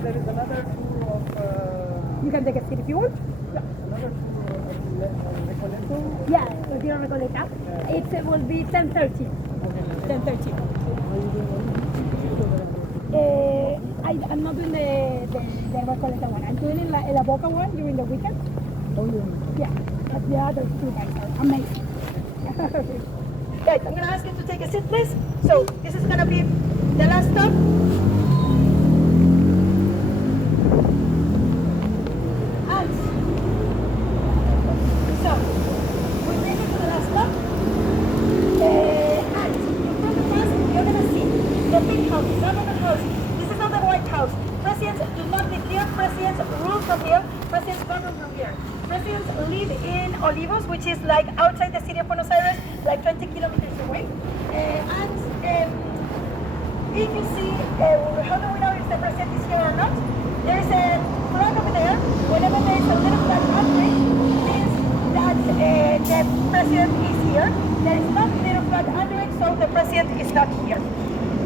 There is another tour of... You can take a seat if you want. Yeah, another tour of Recoleta. Yeah, Retiro Recoleta. It will be 10:30. 10:30. I'm not doing the Recoleta one. I'm doing La Boca one during the weekend. Oh, yeah. Yeah, but the other two guys are amazing. Guys, I'm going to ask you to take a seat, please. So, this is going to be the last stop. Olivos, which is like outside the city of Buenos Aires, like 20 kilometers away. If you see, how do we know if the president is here or not? There is a flag over there. Whenever there is a little flag underneath, means that the president is here. There is not a little flag under it, so the president is not here.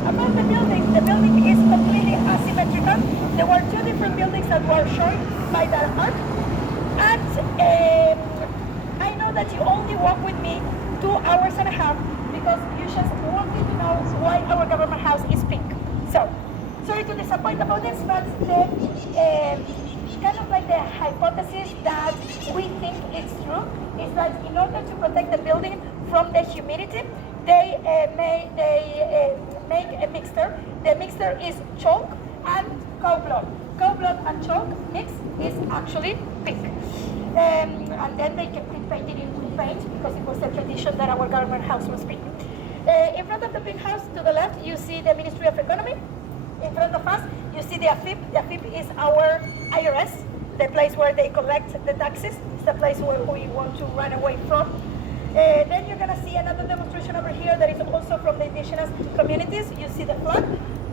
About the building is completely asymmetrical. There were two different buildings that were shown by that art. And I know that you only walk with me 2 hours and a half because you just wanted to know why our government house is pink. So, sorry to disappoint about this, but the kind of like the hypothesis that we think is true is that in order to protect the building from the humidity, they make a mixture. The mixture is chalk and cow blood. Cow blood and chalk mix is actually pink. And then they kept it painted in paint because it was a tradition that our government house was pink. In front of the pink house, to the left, you see the Ministry of Economy. In front of us, you see the AFIP. The AFIP is our IRS, the place where they collect the taxes. It's the place where we want to run away from. Then you're going to see another demonstration over here that is also from the indigenous communities. You see the flag,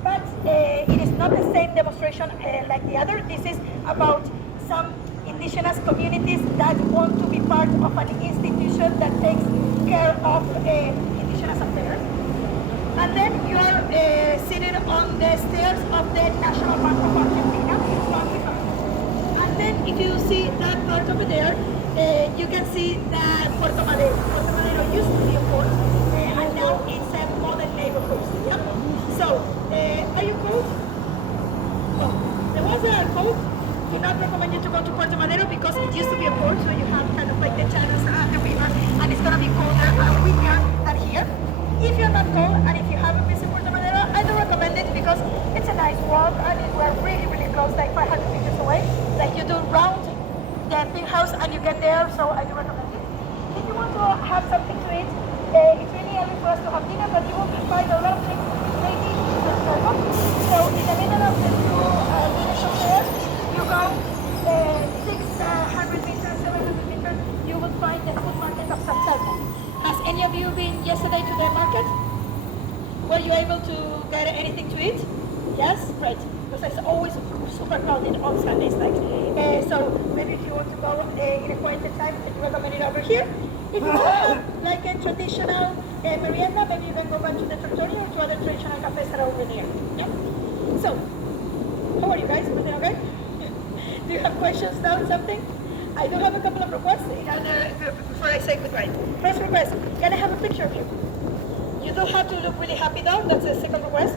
but it is not the same demonstration like the other. This is about some indigenous communities that want to be part of an institution that takes care of indigenous affairs. And then you are seated on the stairs of the National Bank of Argentina. And then if you see that part over there, you can see that Puerto Madero. Puerto Madero used to be a port, and now it's a modern neighborhood. Yep. So, are you cold? Well, there was a cold. Do not recommend you to go to Puerto Madero because it used to be a port, so you have kind of like the channels and the river, and it's going to be colder and windier than here. If you're not cold and if you haven't visited Puerto Madero, I do recommend it because it's a nice walk and we're really, really close, like 500 meters away. Like you do round the big house and you get there, so I do recommend it. If you want to have something to eat, it's really early for us to have dinner, but you will find a lot of things ready in the circle. So in the middle of the two directions there, you go 600 meters, 700 meters, you will find the food market of San Telmo. Has any of you been yesterday to the market? Were you able to get anything to eat? Yes? Great. Because it's always super crowded on Sundays. So maybe if you want to go in a quieter time, I recommend it over here. If you want to have like a traditional merienda, maybe you can go back to the trattoria or to other traditional cafes that are over there. Yeah? So, how are you guys? Everything okay? Do you have questions now, something? I do have a couple of requests before I say goodbye. First request, can I have a picture of you? You don't have to look really happy though, that's the second request.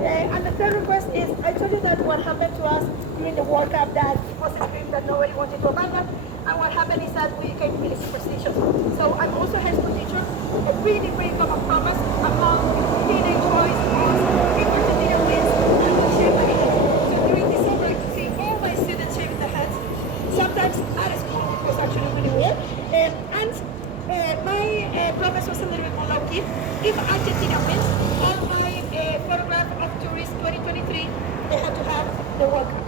And the third request is, I told you that what happened to us during the World Cup, that it was a dream that nobody wanted to abandon, and what happened is that we became really superstitious. So I'm also a high school teacher. A really, really common promise among teenage boys was, if Argentina wins, I will shave my head. So during December, I could see all my students shaving their heads. Sometimes at school, it was actually really weird. And my promise was a little bit more low-key. If Argentina wins, all my photograph of tourists 2023, they had to have the World Cup.